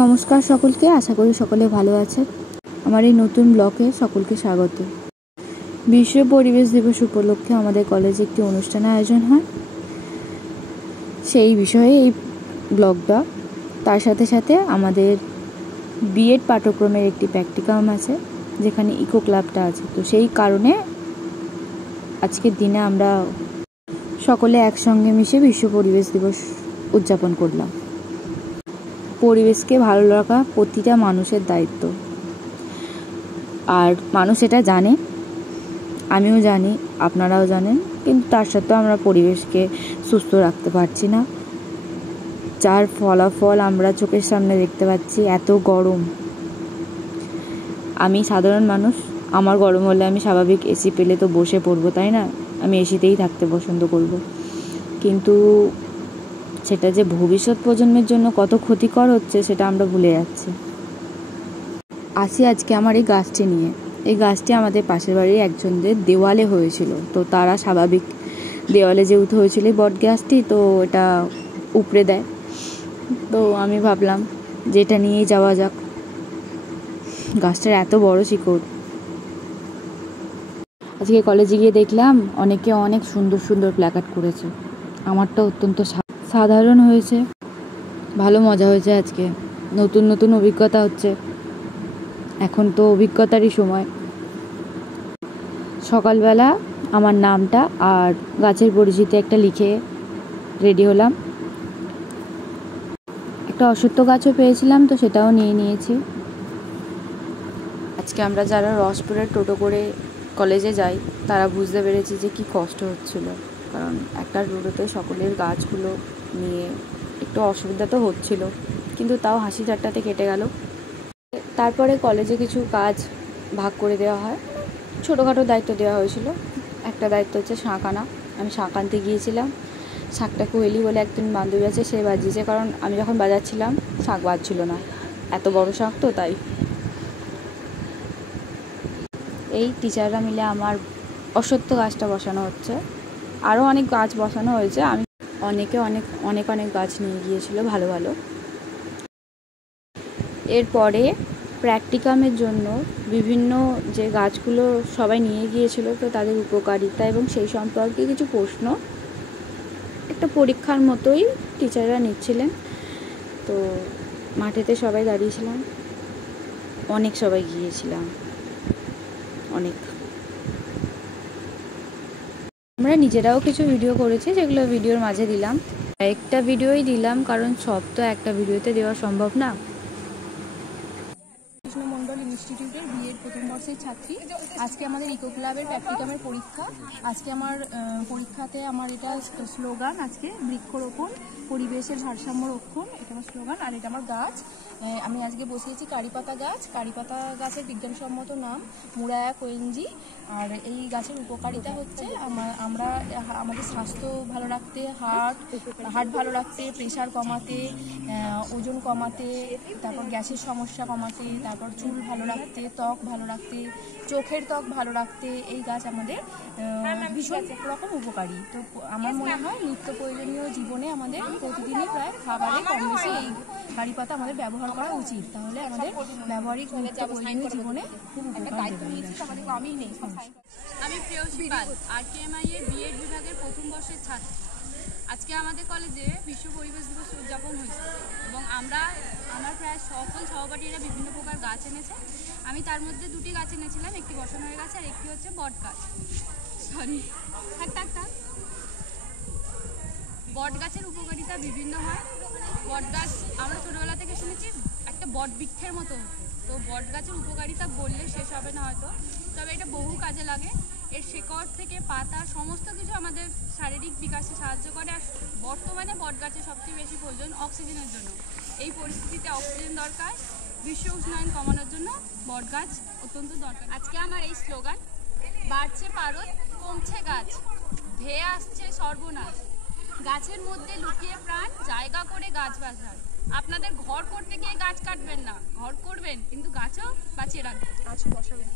নমস্কার সকলকে, আশা করি সকলে ভালো আছে। আমার এই নতুন ব্লগে সকলকে স্বাগত। বিশ্ব পরিবেশ দিবস উপলক্ষে আমাদের কলেজে একটি অনুষ্ঠানের আয়োজন হয়, সেই বিষয়ে এই ব্লগটা। তার সাথে সাথে আমাদের বিএড পাঠ্যক্রমের একটি প্র্যাকটিকাম আছে, যেখানে ইকো ক্লাবটা আছে। তো সেই কারণে আজকের দিনে আমরা সকলে একসঙ্গে মিশে বিশ্ব পরিবেশ দিবস উদযাপন করলাম। পরিবেশকে ভালো রাখা প্রতিটা মানুষের দায়িত্ব, আর মানুষ এটা জানে, আমিও জানি, আপনারাও জানেন, কিন্তু তার সত্ত্বেও আমরা পরিবেশকে সুস্থ রাখতে পারছি না, যার ফলাফল আমরা চোখের সামনে দেখতে পাচ্ছি। এত গরম, আমি সাধারণ মানুষ, আমার গরম হলে আমি স্বাভাবিক এসি পেলে তো বসে পড়বো, তাই না? আমি এসিতেই থাকতে পছন্দ করব, কিন্তু সেটা যে ভবিষ্যৎ প্রজন্মের জন্য কত ক্ষতিকর হচ্ছে সেটা আমরা ভুলে যাচ্ছি। আসি আজকে আমার এই গাছটি নিয়ে। এই গাছটি আমাদের পাশের বাড়ির একজনদের দেওয়ালে হয়েছিল, তো তারা স্বাভাবিক দেওয়ালে যেহেতু হয়েছিল এই বট গাছটি, তো এটা উপড়ে দেয়। তো আমি ভাবলাম যে এটা নিয়েই যাওয়া যাক। গাছটার এত বড় শিকড়। আজকে কলেজে গিয়ে দেখলাম অনেকে অনেক সুন্দর সুন্দর প্ল্যাকার্ড করেছে, আমারটা অত্যন্ত সাধারণ হয়েছে। ভালো মজা হয়েছে আজকে, নতুন নতুন অভিজ্ঞতা হচ্ছে, এখন তো অভিজ্ঞতারই সময়। সকালবেলা আমার নামটা আর গাছের পরিচিতি একটা লিখে রেডি হলাম। একটা অশ্বত্থ গাছও পেয়েছিলাম, তো সেটাও নিয়ে নিয়েছি। আজকে আমরা যারা রসপুরের টোটো করে কলেজে যাই তারা বুঝতে পেরেছি যে কি কষ্ট হচ্ছিল, কারণ একটা টোটোতে সকলের গাছগুলো নিয়ে একটু অসুবিধা তো হচ্ছিল, কিন্তু তাও হাসি ঠাট্টাতে কেটে গেল। তারপরে কলেজে কিছু কাজ ভাগ করে দেওয়া হয়, ছোটোখাটো দায়িত্ব দেওয়া হয়েছিল। একটা দায়িত্ব হচ্ছে শাঁখ আনা। আমি শাঁখ আনতে গিয়েছিলাম। শাঁখটা কুহেলি বলে একজন বান্ধবী আছে, সে বাজিয়েছে, কারণ আমি যখন বাজাচ্ছিলাম শাঁখ বাজছিল না, এত বড় শাঁখ তো তাই। এই টিচাররা মিলে আমার অশ্বত্থ গাছটা বসানো হচ্ছে, আরও অনেক গাছ বসানো হয়েছে। আমি অনেকে অনেক অনেক গাছ নিয়ে গিয়েছিল, ভালো ভালো। এরপরে প্র্যাকটিকামের জন্য বিভিন্ন যে গাছগুলো সবাই নিয়ে গিয়েছিল, তো তাদের উপকারিতা এবং সেই সম্পর্কে কিছু প্রশ্ন একটা পরীক্ষার মতোই টিচাররা নিচ্ছিলেন। তো মাঠেতে সবাই দাঁড়িয়েছিলাম, অনেক সবাই গিয়েছিলাম, অনেক। আমরা নিজেরাও কিছু ভিডিও করেছি, যেগুলো ভিডিওর মাঝে দিলাম। একটা ভিডিওই দিলাম, কারণ সব তো একটা ভিডিওতে দেওয়া সম্ভব না। কৃষ্ণমণ্ডল ইনস্টিটিউটের বিএড প্রথম বর্ষের ছাত্রী। আজকে আমাদের ইকো ক্লাবের প্র্যাকটিকামের পরীক্ষা। আজকে আমার পরীক্ষাতে আমার এটা স্লোগান, আজকে বৃক্ষরোপণ পরিবেশের ভারসাম্য রক্ষণ, এটা আমার স্লোগান। আর এটা আমার গাছ, আমি আজকে বসিয়েছি কারিপাতা গাছ। কারিপাতা গাছের বিজ্ঞানসম্মত নাম মুরায়া কোয়েঞ্জি। আর এই গাছের উপকারিতা হচ্ছে আমরা আমাদের স্বাস্থ্য ভালো রাখতে, হার্ট ভালো রাখতে, প্রেশার কমাতে, ওজন কমাতে, তারপর গ্যাসের সমস্যা কমাতে, তারপর চুল ভালো রাখতে, ত্বক ভালো রাখতে, চোখের ত্বক ভালো রাখতে এই গাছ আমাদের ভীষণ রকম উপকারী। তো আমার মনে হয় নিত্য প্রয়োজনীয় জীবনে আমাদের প্রতিদিনই প্রায় খাবারে কম বেশি এই কারি পাতা আমাদের ব্যবহার করা উচিত, তাহলে আমাদের ব্যবহারিক নিত্য প্রয়োজনীয় জীবনে খুব উপকার দেবে। আমি প্রেয়সী পাল, RKMI এর বিএড বিভাগের প্রথম বর্ষের ছাত্র। আজকে আমাদের কলেজে বিশ্ব পরিবেশ দিবস উদযাপন হয়েছে এবং আমার প্রায় সকল সহপাঠীরা বিভিন্ন প্রকার গাছ এনেছে। আমি তার মধ্যে দুটি গাছ এনেছিলাম, একটি বসানো হয়ে গেছে আর একটি হচ্ছে বট গাছ। বট গাছের উপকারিতা বিভিন্ন হয়। বট গাছ আমরা ছোটোবেলা থেকে শুনেছি একটা বট বৃক্ষের মতো, তো বট গাছের উপকারিতা বললে শেষ হবে না হয়তো, তবে এটা বহু কাজে লাগে। এর শেকড় থেকে পাতা সমস্ত কিছু আমাদের শারীরিক বিকাশে সাহায্য করে। আর বর্তমানে বট গাছের সবচেয়ে বেশি প্রয়োজন অক্সিজেনের জন্য। এই পরিস্থিতিতে অক্সিজেন দরকার, বিশ্ব উষ্ণায়ন কমানোর জন্য বট গাছ অত্যন্ত দরকার। আজকে আমার এই স্লোগান, বাড়ছে পারদ কমছে গাছ, ধেয়ে আসছে সর্বনাশ, গাছের মধ্যে লুকিয়ে প্রাণ, জায়গা করে গাছ বাঁচান। আপনাদের ঘর করতে গিয়ে গাছ কাটবেন না, ঘর করবেন কিন্তু গাছও বাঁচিয়ে রাখবেন, গাছও বসাবেন।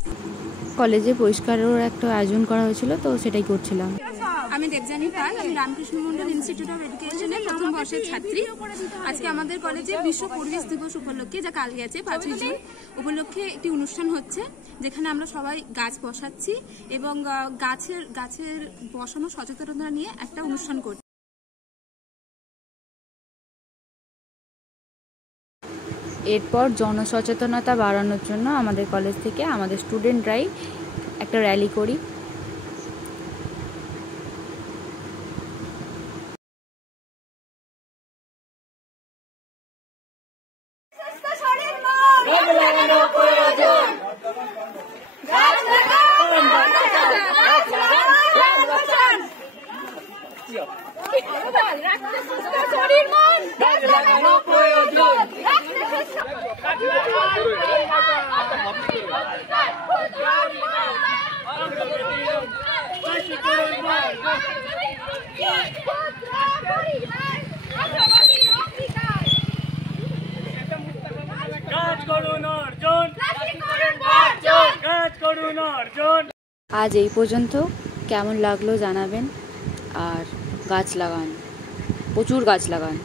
কলেজে পরিষ্কারের একটা আয়োজন করা হয়েছিল, তো সেটাই করছিলাম। আমি দেবযানী পাল, আমি রামকৃষ্ণ মন্ডল ইনস্টিটিউট অফ এডুকেশনের প্রথম বর্ষের ছাত্রী। আজকে আমাদের কলেজে বিশ্ব পরিবেশ দিবস উপলক্ষে, যা কাল গেছে 5ই জুন উপলক্ষে একটি অনুষ্ঠান হচ্ছে, যেখানে আমরা সবাই গাছ বসাচ্ছি এবং গাছের বসানো সচেতনতা নিয়ে একটা অনুষ্ঠান করছি। এরপর জনসচেতনতা বাড়ানোর জন্য আমাদের কলেজ থেকে আমাদের স্টুডেন্টরাই একটা র্যালি করি। আজ এই পর্যন্ত। কেমন লাগলো জানাবেন, আর গাছ লাগান, প্রচুর গাছ লাগান।